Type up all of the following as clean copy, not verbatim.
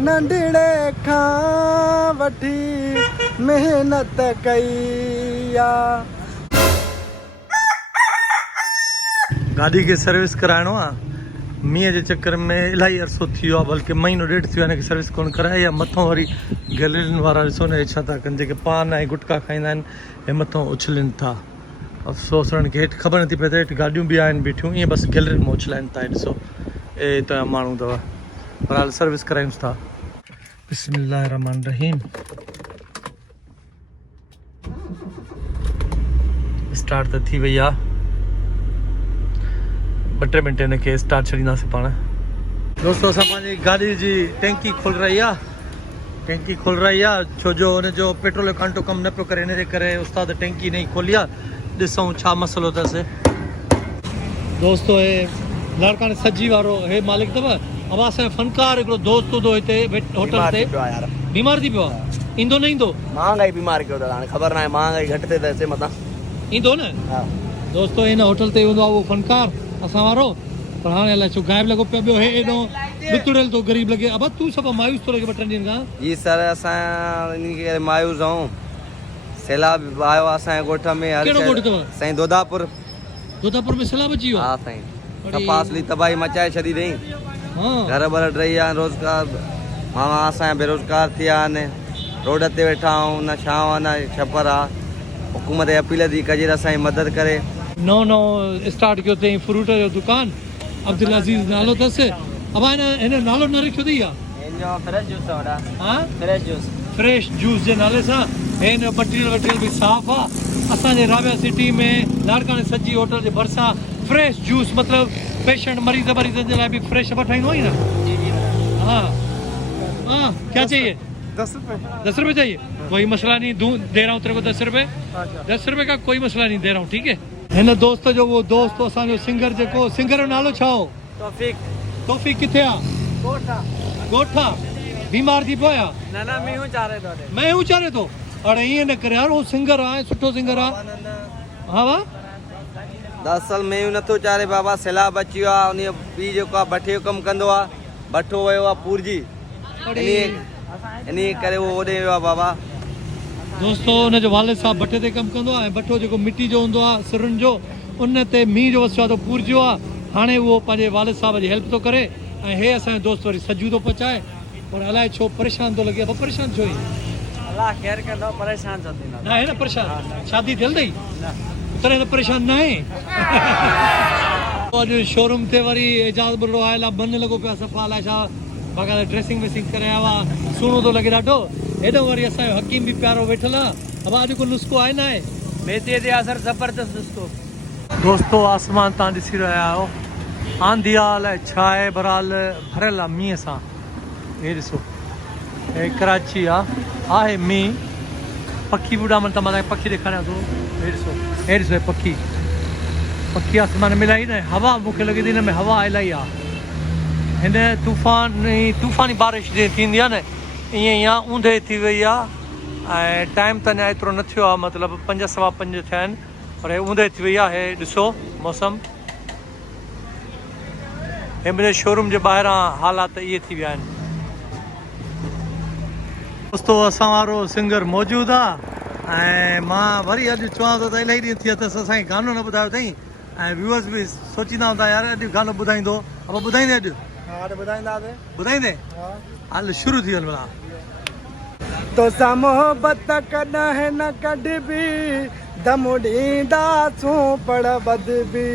नंढड़े खां वठी मेहनत कई आ। गाड़ी के सर्विस कराइणो आहे। मींहं जे चक्कर में इलाही अरसो थी वियो आहे, बल्कि महीनो ॾेढ थी वियो आहे हिनखे सर्विस कोन कराए। या मथां वरी गैलरियुनि वारा ॾिसो न छा था कनि, जेके पान ऐं गुटका खाईंदा आहिनि हे मथां उछलनि था। अफ़सोस उन्हनि खे हेठि ख़बर नथी पए त हेठि गाॾियूं बि आहिनि बीठियूं, ईअं बसि गैलरियुनि में उछलाइनि था। ॾिसो हे त माण्हू अथव। बहरहाल सर्विस करायूंसि था। बिस्मिल्लाह रहमान रहीम। स्टार्ट त थी वई आहे, 2-3 मिंट हिनखे स्टार्ट छॾींदासीं पाण। दोस्तो असां पंहिंजी गाॾी जी टैंकी खोल रही आहे छो जो हुनजो पेट्रोल जो कांटो कमु न पियो करे, हिन जे करे उस्ताद टैंकी नहीं खोली आहे। ॾिसूं छा मसइलो अथसि। दोस्तो हे लाड़काने सजी वारो हे मालिक अथव। अब असांजो फनकार हिकिड़ो दोस्त हूंदो हिते होटल ते, बीमार थी पियो आहे। ईंदो न ईंदो? महांगाई बीमार कयो अथव, हाणे ख़बर न आहे महांगाई घटि थिए त अचे मथां ईंदो न। दोस्तो हिन होटल ते हूंदो आहे उहो फनकार असां वारो, पर हाणे अलाए छो गायब लॻो पियो। ॿियो हे एॾो ॾुतड़ियल थो गरीब लॻे। अब तूं सभु मायूस थो लॻे 2-3 ॾींहंनि खां। जी सर, असां इन करे मायूस आहियूं। सैलाब आयो आहे असांजे ॻोठ में। कहिड़ो ॻोठ अथव? साईं दोदापुर। दोदापुर में सैलाब अची वियो? हा साईं, सफ़ासली तबाही मचाए छॾी अथई। घर बर रही आहे, रोज़गार माण्हू असांजा बेरोज़गार थी विया आहिनि। रोड ते वेठा आहियूं, न छांव न छपर आहे। हुकूमत जी अपील थी कजे असांजी मदद करे। नओं स्टार्ट कयो अथई फ्रूट जो दुकान, अब्दुल अज़ीज़ नालो अथसि। अब हिन नालो न रखियो अथई फ्रेश जूस जे नाले सां। हिन मटीरियल वटीरियल बि साफ़ आहे। असांजे राबिया सिटी में लाड़काने सजी होटल जे भरिसां फ्रेश जूस, मतिलबु पेशेंट मरीज़ जे लाइ बि फ्रेश वठाईंदो आई न। हाँ हाँ, क्या चाहिए? 10 रुपये चाहिए, कोई मसला नहीं, दे रहा हूँ तेरे को 10 रुपये। 10 रुपये का कोई मसला नहीं, दे रहा हूँ, ठीक है। हिन दोस्त जो वो दोस्त असांजो सिंगर, जेको सिंगर जो नालो छा हो? तौफीक किथे आहे? ॻोठा बीमार थी पियो आहे? न मैं हूं चारे थो। अरे ईअं न करे यार, वो सिंगर आहे, सुठो सिंगर आहे। हा वाह, दरअसल में नथो चारे बाबा, सैलाब अची वियो आहे। उन पीउ जेको आहे भट्टे जो कमु कंदो आहे, भट्टो वियो आहे पूरजी, इन करे उहो होॾे वियो आहे बाबा। दोस्तो हुनजो वालिद साहब भट्टे ते कमु कंदो आहे ऐं भट्टो जेको मिटी जो हूंदो आहे सिरुनि जो, उन ते मींहुं जो वसियो आहे त पूरजियो आहे। हाणे उहो पंहिंजे वालिद साहब जी हेल्प थो करे ऐं हे असांजो दोस्त वरी सजू थो पचाए। और अलाए छो परेशान थो लॻे। अब परेशान छो ई? अल्लाह ख़ैर कंदो, परेशान छो थींदा? न आहे न परेशान, शादी थियल अथई तॾहिं न परेशान न आहे। अॼु शोरूम ते वरी एजाज़ बुरो आयल आहे, मन लॻो पियो आहे सफ़ा, अलाए छा बाक़ाइदा ड्रेसिंग वेसिंग करे आया हुआ, सुहिणो थो लॻे ॾाढो। हेॾो वरी असांजो हकीम बि प्यारो वेठल आहे। अब अॼु को नुस्ख़ो आहे न आहे, मेहदीअ ते असर ज़बरदस्त नुस्ख़ो। दोस्तो आसमान तव्हां ॾिसी रहिया आहियो, आंधी आहे, अलाए छा आहे, बहरहाल भरियल आहे मींहं सां। हे ॾिसो, हे कराची आहे मींहुं। पखी बि उॾामनि था, मां तव्हांखे पखी ॾेखारियां थो। हे ॾिसो हे पखी आसमान में इलाही न। हवा मूंखे लॻे थी हिन में हवा इलाही आहे। हिन तूफ़ानी बारिश जीअं थींदी आहे न, ईअं ई आहे, ऊंधे थी वई आहे। ऐं टाइम त अञा एतिरो न थियो आहे, मतिलबु 5:15 थिया आहिनि, पर हे ऊंधे थी वई आहे। हे ॾिसो मौसम, हे मुंहिंजे शोरूम जे ॿाहिरां हालात इहे थी विया आहिनि। दोस्तो असां वारो सिंगर मौजूदु आहे ऐं मां वरी अॼु चवां थो त इलाही ॾींहं थी विया अथसि असांखे गानो न ॿुधायो अथई। ऐं व्यूअर्स बि सोचींदा हूंदा यार अॼु गानो ॿुधाईंदो। अब ॿुधाईंदे अॼु? हा ॿुधाईंदासीं। ॿुधाईंदे? हल शुरू थी वञ भला। तोसां मोहबत कॾहिं न कढबी, दम ॾींदासूं पर बदबी,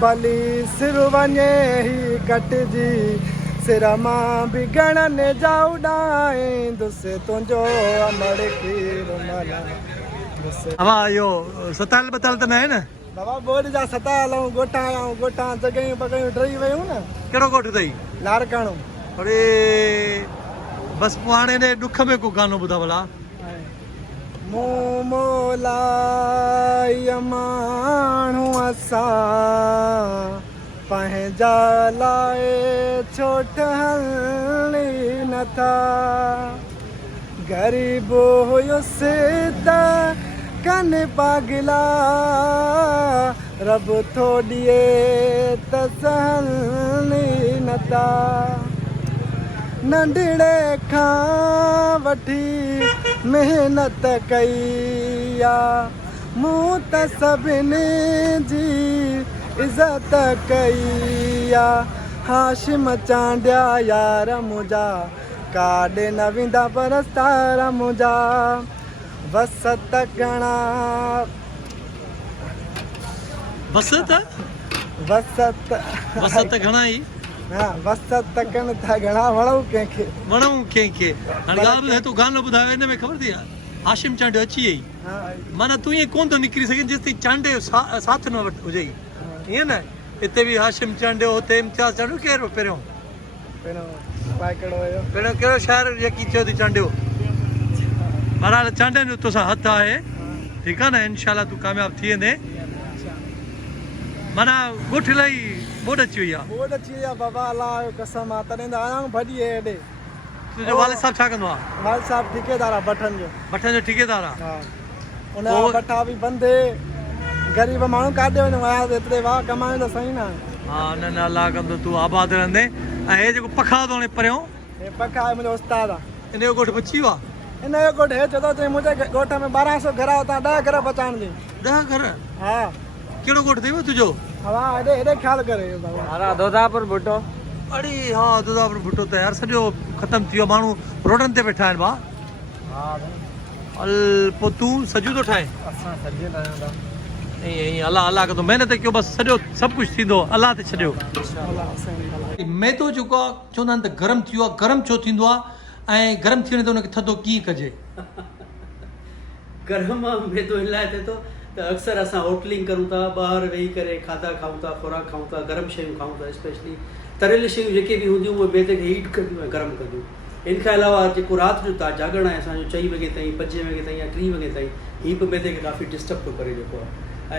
भली सिर वञे ई कटिजी, सिर मां बि घणनि जा उॾाईंदुसि तुंहिंजो अमर खीर मला। हवा इहो सतायल बतायल त न आहे न? बाबा बोर्ड जा सतायल आहियूं, ॻोठा आहियूं, ॻोठा जॻहियूं पॻहियूं डही वियूं न। कहिड़ो ॻोठु अथई? लाड़काणो। अरे बसि पोइ हाणे हिन ॾुख में को गानो ॿुधा भला। मूं मोलाई माण्हू असां, पंहिंजा लाइ छो ठहली नथा, ग़रीब हुयुसि त कन पागला, रब थो ॾिए त सहली नथा, नंढड़े खां वठी मेहनत कई आहे मूं त सभिनी जी इज़त कई आहे हाशिम चांडिया यार मुंहिंजा काॾे न वेंदा परस्तार मुंहिंजा वसत घणा वसत वसत वसत घणा ई हा वसत कनि था घणा वणूं कंहिंखे वणूं कंहिंखे हाणे ॻाल्हि ॿुधाए तूं गानो ॿुधायो हिन में ख़बर थी आहे हाशिम चांडियो अची वई हा माना तूं ईअं कोन थो निकिरी सघे जेसिताईं चांडे साथ न हुजे ईअं न हिते बि हाशिम चांडियो हुते इम्तियाज़ चांडियो केरु पहिरियों पहिरियों पाए कहिड़ो हुयो पहिरियों कहिड़ो शाइर यकी चयो थी चांडियो बहरहाल चांडनि जो तोसां हथु आहे ठीकु आहे न इनशाला तूं कामयाबु थी वेंदे माना ॻोठ इलाही ॿोॾ अची वई आहे बोर्ड अची विया बाबा अलाह जो कसम आहे तॾहिं त आया आहियूं भॼी हेॾे तुंहिंजो वालिद साहब छा कंदो आहे वाल साहब ठेकेदार आहे भठन जो भठन जो ठेकेदार आहे हा उन जा भठा बि बंदि ग़रीब माण्हू काॾे वञूं आया त एतिरे वाह कमायूं त सही न हा न न अलाह कंदो तूं आबाद रहंदे ऐं हे जेको पखा थो हाणे परियों हे पका आहे मुंहिंजो उस्ताद आहे इन जो ॻोठ बची वियो आहे हिन जो ॻोठ हे चयो चई मुंहिंजे ॻोठ में 1200 घर आहे तव्हां 10 घर बचाइण जी 10 घर हा कहिड़ो ॻोठ अथई तुंहिंजो हा हेॾे हेॾे ख़्यालु करे बाबा हमारा दोदापुर भुट्टो अड़े हा दुदापुर भुट्टो त यार सॼो ख़तमु थी वियो माण्हू रोडनि ते वेठा आहिनि भाउ हा हल पोइ तूं सॼो थो ठाहे असां सॼे लाहियूं ईअं अलाह अलाह कंदो महिनत कयो बसि सॼो सभु कुझु थींदो अलाह ते छॾियो मैदो जेको आहे चवंदा आहिनि त गरम थी वियो आहे गरम छो थींदो आहे ऐं गरम थी वञे त हुनखे थधो कीअं कजे गरम मैदो हिन लाइ थिए थो त अक्सर असां होटलिंग करूं था ॿाहिरि वेही करे खाधा खाऊं था खुराक खाऊं था गरम शयूं खाऊं था स्पेशली तरियल शयूं जेके बि हूंदियूं उहे मैदे खे हीट कंदियूं ऐं गरम कंदियूं इन खां अलावा जेको राति जो जागण आहे असांजो 4 वॻे ताईं 5 वॻे ताईं या 3 वॻे ताईं हीअ बि मैदे खे काफ़ी डिस्टर्ब थो करे जेको आहे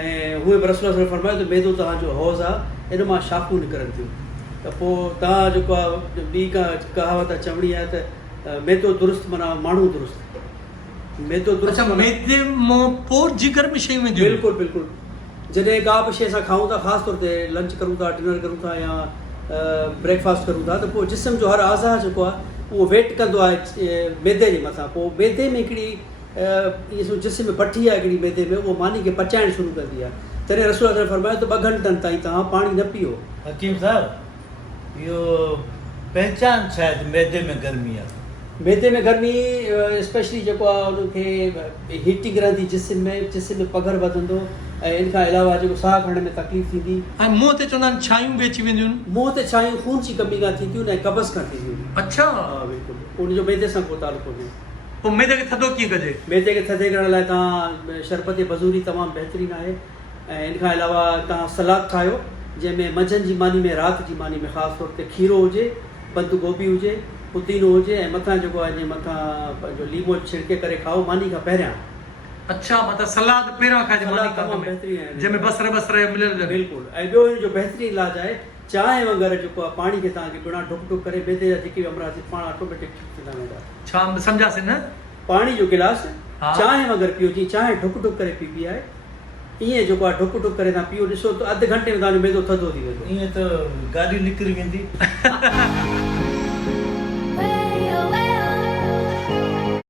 ऐं उहे बि रसूल सल्लल्लाहु अलैहि वसल्लम फरमायो त मैदो तव्हांजो हौज़ आहे इन मां शाखूं निकिरनि थियूं त पोइ तव्हां जेको आहे ॿी का कहावत चवणी आहे त मैदो दुरुस्त माना माण्हू दुरुस्त मैदो दुरुस्त अच्छा मैदे मां पोइ जिगर में शयूं वेंदियूं बिल्कुलु बिल्कुलु जॾहिं का बि शइ असां खाऊं था ख़ासि तौर ते लंच करूं था डिनर करूं था या ब्रेकफास्ट करूं था त पोइ जिस्म जो हर आज़ा जेको आहे उहो वेट कंदो आहे मैदे जे मथां पोइ मैदे में हिकिड़ी इहो जिस्म में भठी आहे हिकिड़ी मैदे में उहो मानी खे पचाइणु शुरू कंदी आहे तॾहिं रसूल सल्लल्लाहु अलैहि वसल्लम फरमायो त 2 घंटनि ताईं तव्हां पाणी न पीओ हकीम साहब इहो पहचान शायदि मैदे में गर्मी आहे मैदे में गर्मी स्पेशली जेको आहे उनखे हीटिंग रहंदी जिस्म में पघर वधंदो ऐं इन खां अलावा जेको साह खणण में तकलीफ़ थींदी ऐं मुंहं ते चवंदा आहिनि छायूं बि अची वेंदियूं आहिनि मुंहं ते छायूं खून जी कमी खां थींदियूं ऐं कब्ज़ खां थींदियूं अच्छा हा बिल्कुलु उनजो मैदे सां को तालुक कोन्हे पोइ मैदे खे थधो कीअं कजे मैदे खे थधे करण लाइ तव्हां शरबत बज़ूरी तमामु बहितरीनु आहे ऐं इन खां अलावा तव्हां सलाद ठाहियो जंहिंमें मंझंदि जी मानी में राति जी मानी में ख़ासि तौर ते खीरो हुजे बंदि गोभी हुजे पुदीनो हुजे ऐं मथां जेको आहे जीअं मथां पंहिंजो लीमो छिड़के करे खाओ मानी खां पहिरियां अच्छा मतलब सलाद पहिरियों खाइजे मानी सलाद खां तमामु में बहितरीनु आहे जंहिंमें बसर मिलियल हुजनि बिल्कुलु ऐं ॿियो हिन जो बहितरीनु इलाजु आहे चांहि वांगुरु जेको आहे पाणी खे तव्हांखे बिना ढुक ढुक करे मैदे जा जेके बि अमराज़ पाण ऑटोमेटिक ठीक थींदा वेंदा छा सम्झासीं न पाणी जो गिलास हा। चांहि वांगुरु पीओ जीअं चांहि ढुक ढुक करे पीबी आहे ईअं जेको आहे ढुक ढुक करे तव्हां पीओ ॾिसो त अधु घंटे में तव्हांजो मैदो थधो थी वेंदो ईअं त गाॾी निकिरी वेंदी